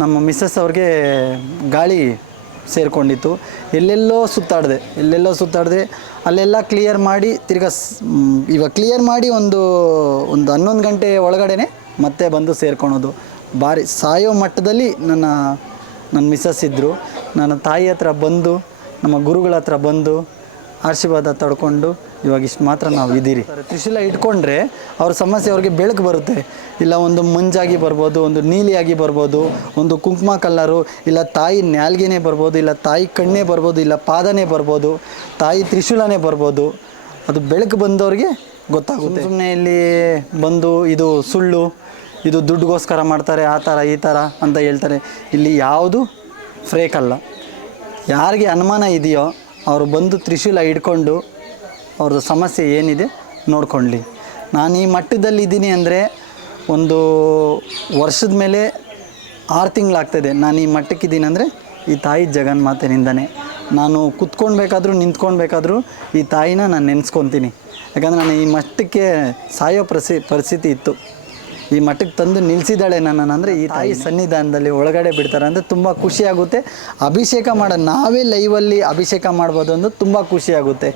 ನಮ್ಮ ಮಿಸ್ಸಸ್ ಅವ್ರಿಗೆ ಗಾಳಿ ಸೇರಿಕೊಂಡಿತ್ತು. ಎಲ್ಲೆಲ್ಲೋ ಸುತ್ತಾಡಿದೆ ಎಲ್ಲೆಲ್ಲೋ ಸುತ್ತಾಡಿದೆ, ಅಲ್ಲೆಲ್ಲ ಕ್ಲಿಯರ್ ಮಾಡಿ ತಿರ್ಗಾ ಇವಾಗ ಕ್ಲಿಯರ್ ಮಾಡಿ ಒಂದು ಒಂದು ಹನ್ನೊಂದು ಗಂಟೆ ಒಳಗಡೆನೆ ಮತ್ತೆ ಬಂದು ಸೇರ್ಕೊಳೋದು. ಭಾರಿ ಸಾಯೋ ಮಟ್ಟದಲ್ಲಿ ನನ್ನ ನನ್ನ ಮಿಸ್ಸಸ್ ಇದ್ದರು ನನ್ನ ತಾಯಿ ಹತ್ರ ಬಂದು, ನಮ್ಮ ಗುರುಗಳ ಹತ್ರ ಬಂದು, ಆಶೀರ್ವಾದ ತಡ್ಕೊಂಡು ಇವಾಗ ಇಷ್ಟು ಮಾತ್ರ ನಾವು ಇದ್ದೀರಿ. ತ್ರಿಶೂಲ ಇಟ್ಕೊಂಡ್ರೆ ಅವ್ರ ಸಮಸ್ಯೆ ಅವ್ರಿಗೆ ಬೆಳಕು ಬರುತ್ತೆ. ಇಲ್ಲ ಒಂದು ಮಂಜಾಗಿ ಬರ್ಬೋದು ಒಂದು ನೀಲಿಯಾಗಿ ಬರ್ಬೋದು ಒಂದು ಕುಂಕುಮ ಕಲ್ಲರು ಇಲ್ಲ ತಾಯಿ ನ್ಯಾಲ್ಗೆನೇ ಬರ್ಬೋದು ಇಲ್ಲ ತಾಯಿ ಕಣ್ಣೇ ಬರ್ಬೋದು ಇಲ್ಲ ಪಾದನೇ ಬರ್ಬೋದು ತಾಯಿ ತ್ರಿಶೂಲನೇ ಬರ್ಬೋದು ಅದು ಬೆಳಕು ಬಂದವ್ರಿಗೆ ಗೊತ್ತಾಗುತ್ತೆ. ಸುಮ್ಮನೆ ಇಲ್ಲಿ ಬಂದು ಇದು ಸುಳ್ಳು ಇದು ದುಡ್ಡುಗೋಸ್ಕರ ಮಾಡ್ತಾರೆ ಆ ಥರ ಈ ಥರ ಅಂತ ಹೇಳ್ತಾರೆ. ಇಲ್ಲಿ ಯಾವುದು ಫ್ರೇಕ್ ಅಲ್ಲ. ಯಾರಿಗೆ ಅನುಮಾನ ಇದೆಯೋ ಅವರು ಬಂದು ತ್ರಿಶೂಲ ಹಿಡ್ಕೊಂಡು ಅವ್ರದ್ದು ಸಮಸ್ಯೆ ಏನಿದೆ ನೋಡ್ಕೊಳ್ಳಿ. ನಾನು ಈ ಮಟ್ಟದಲ್ಲಿ ಇದ್ದೀನಿ ಅಂದರೆ ಒಂದು ವರ್ಷದ ಮೇಲೆ ಆರು ತಿಂಗಳಾಗ್ತದೆ. ನಾನು ಈ ಮಟ್ಟಕ್ಕಿದ್ದೀನಿ ಅಂದರೆ ಈ ತಾಯಿ ಜಗನ್ಮಾತೆನಿಂದನೇ ನಾನು ಕುತ್ಕೊಳ್ಬೇಕಾದ್ರೂ ನಿಂತ್ಕೊಳ್ಬೇಕಾದ್ರೂ ಈ ತಾಯಿನ ನಾನು ನೆನೆಸ್ಕೊತೀನಿ. ಯಾಕಂದರೆ ನಾನು ಈ ಮಟ್ಟಕ್ಕೆ ಸಾಯೋ ಪ್ರಸಿ ಪರಿಸ್ಥಿತಿ ಇತ್ತು. ಈ ಮಟ್ಟಕ್ಕೆ ತಂದು ನಿಲ್ಲಿಸಿದಾಳೆ ನನ್ನನ್ನು ಅಂದರೆ ಈ ತಾಯಿ ಸನ್ನಿಧಾನದಲ್ಲಿ ಒಳಗಡೆ ಬಿಡ್ತಾರೆ ಅಂದರೆ ತುಂಬ ಖುಷಿಯಾಗುತ್ತೆ ಅಭಿಷೇಕ ಮಾಡೋ ನಾವೇ ಲೈವಲ್ಲಿ ಅಭಿಷೇಕ ಮಾಡ್ಬೋದು ಅಂದರೆ ತುಂಬ ಖುಷಿಯಾಗುತ್ತೆ